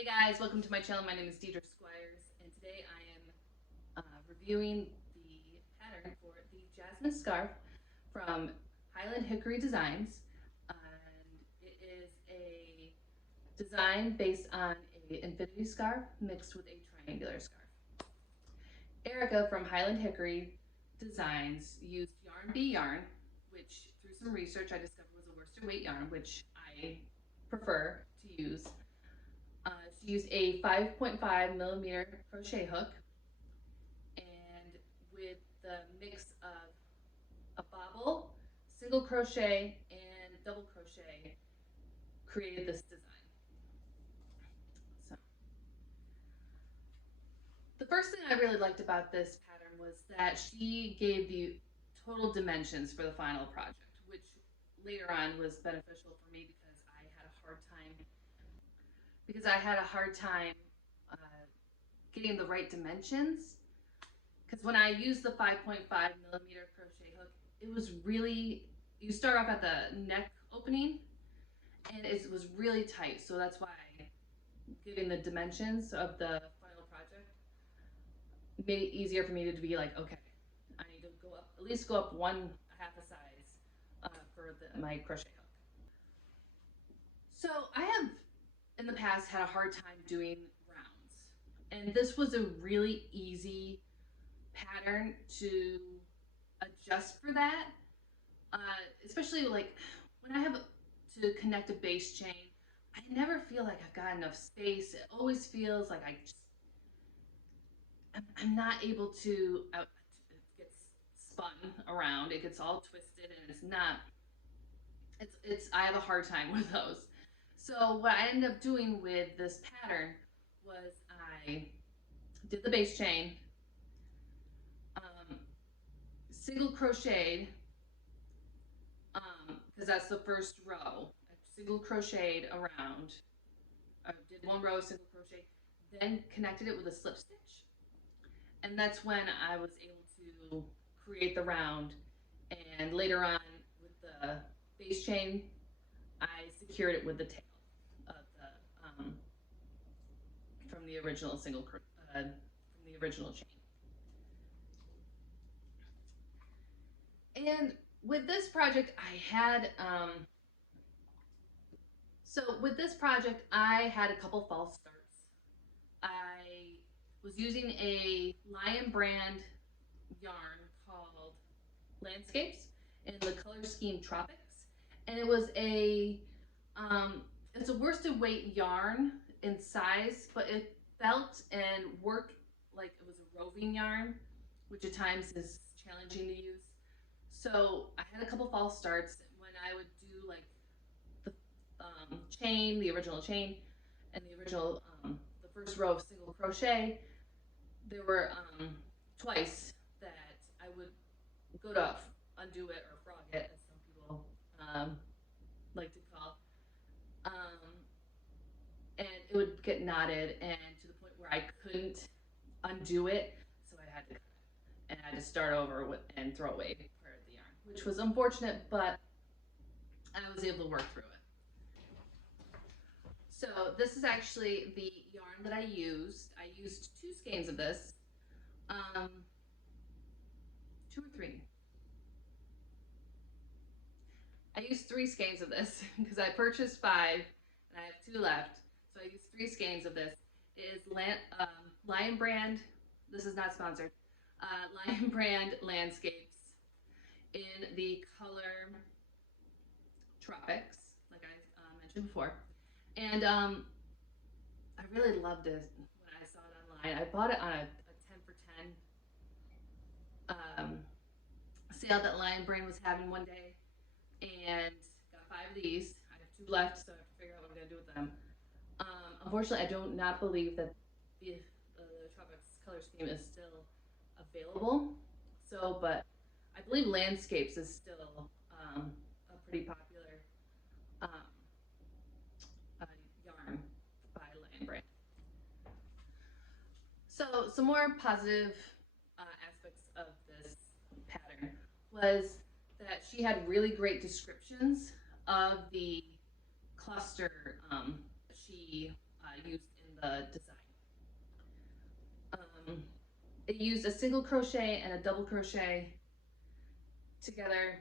Hey guys, welcome to my channel. My name is Deidre Squires, and today I am reviewing the pattern for the Jasmine scarf from Highland Hickory Designs. And it is a design based on an infinity scarf mixed with a triangular scarf. Erica from Highland Hickory Designs used Yarn Bee yarn, which through some research I discovered was a worsted weight yarn, which I prefer to use. She used a 5.5 millimeter crochet hook, and with the mix of a bobble, single crochet, and double crochet, created this design. So, the first thing I really liked about this pattern was that she gave the total dimensions for the final project, which later on was beneficial for me because I had a hard time getting the right dimensions. Because when I used the 5.5 millimeter crochet hook, it was really, you start off at the neck opening and it was really tight. So that's why giving the dimensions of the final project made it easier for me to be like, okay, I need to go up, at least go up half a size for my crochet hook. So I have in the past had a hard time doing rounds, and this was a really easy pattern to adjust for that, especially like when I have to connect a base chain. I never feel like I've got enough space. It always feels like I'm not able to. It gets spun around. It gets all twisted, and it's not. I have a hard time with those. So what I ended up doing with this pattern was I did the base chain, single crocheted, because that's the first row. I single crocheted around. I did one row, single crochet, then connected it with a slip stitch, and that's when I was able to create the round. And later on, with the base chain, I secured it with the tail of the from the original from the original chain. And with this project, I had a couple false starts. I was using a Lion brand yarn called Landscapes in the color scheme Tropics, and it's a worsted weight yarn in size, but it felt and worked like it was a roving yarn, which at times is challenging to use. So I had a couple false starts when I would do like the chain, the original chain, and the first row of single crochet. There were twice that I would go to undo it or frog it, as some people like to call, and it would get knotted and to the point where I couldn't undo it, so I had to cut it and I had to start over and throw away part of the yarn, which was unfortunate, but I was able to work through it. So this is actually the yarn that I used. I used 2 skeins of this, 2 or 3. I used 3 skeins of this because I purchased 5 and I have 2 left. So I used 3 skeins of this. It is Lion brand. This is not sponsored. Lion brand Landscapes in the color Tropics, like I mentioned before. And I really loved it when I saw it online. I bought it on a 10 for 10 sale that Lion brand was having one day, and got 5 of these. I have 2 left, so I have to figure out what I'm gonna do with them. Unfortunately, I do not believe that the Tropics color scheme is still available. So, but I believe Landscapes is still a pretty popular yarn by Lion brand. So, some more positive aspects of this pattern was that she had really great descriptions of the cluster she used in the design. It used a single crochet and a double crochet together,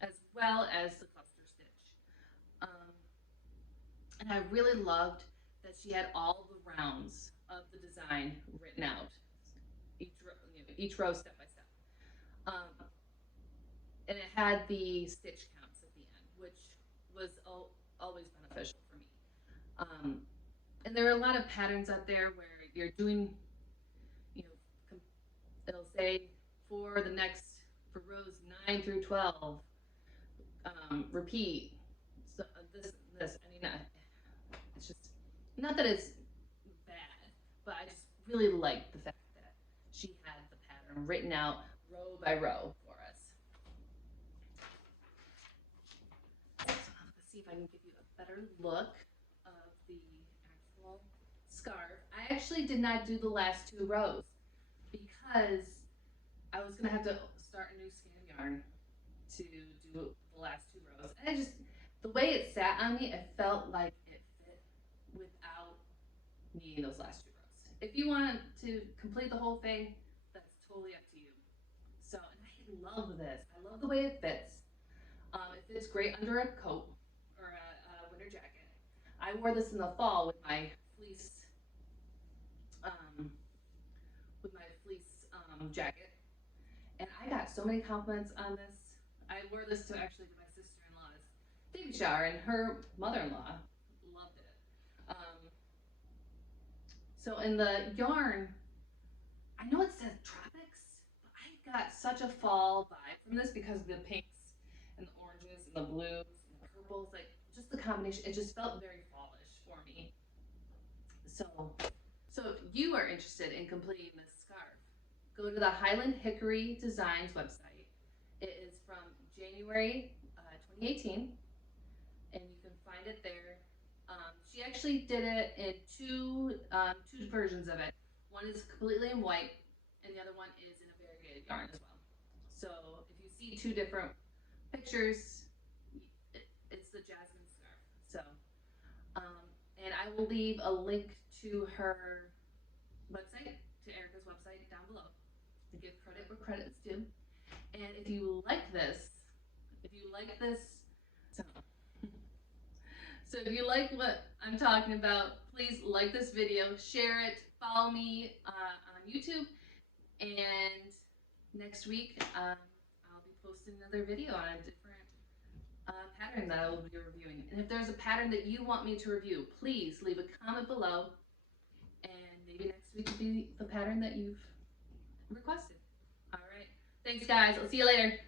as well as the cluster stitch. And I really loved that she had all the rounds of the design written out, each row step by step. And it had the stitch counts at the end, which was always beneficial for me. And there are a lot of patterns out there where you're doing, it'll say for rows 9 through 12, repeat. So this. I mean, it's just not that it's bad, but I just really liked the fact that she had the pattern written out row by row for us. So let's see if I can give you a better look of the actual scarf. I actually did not do the last 2 rows because I was gonna have to start a new skein of yarn to do the last 2 rows. And the way it sat on me, it felt like it fit without needing those last 2 rows. If you want to complete the whole thing, that's totally up to you. So, and I love this. I love the way it fits. It fits great under a coat or a winter jacket. I wore this in the fall with my fleece, jacket, and I got so many compliments on this. I wore this to my sister-in-law's baby shower, and her mother-in-law loved it. So in the yarn, I know it says Tropics, but I got such a fall vibe from this because of the pinks and the oranges and the blues and the purples, like just the combination. It just felt very fallish for me. So if you are interested in completing this scarf, go to the Highland Hickory Designs website. It is from January 2018, and you can find it there. She actually did it in two versions of it. One is completely in white, and the other one is in a variegated yarn as well. So if you see 2 different pictures, it's the Jasmine scarf. So, and I will leave a link to her website, to Erica's website down below, to give credit where credit is due. And if you like this, so if you like what I'm talking about, please like this video, share it, follow me on YouTube, and next week I'll be posting another video on a different pattern that I will be reviewing. And if there's a pattern that you want me to review, please leave a comment below, and maybe next week will be the pattern that you've requested. All right. Thanks, guys. I'll see you later.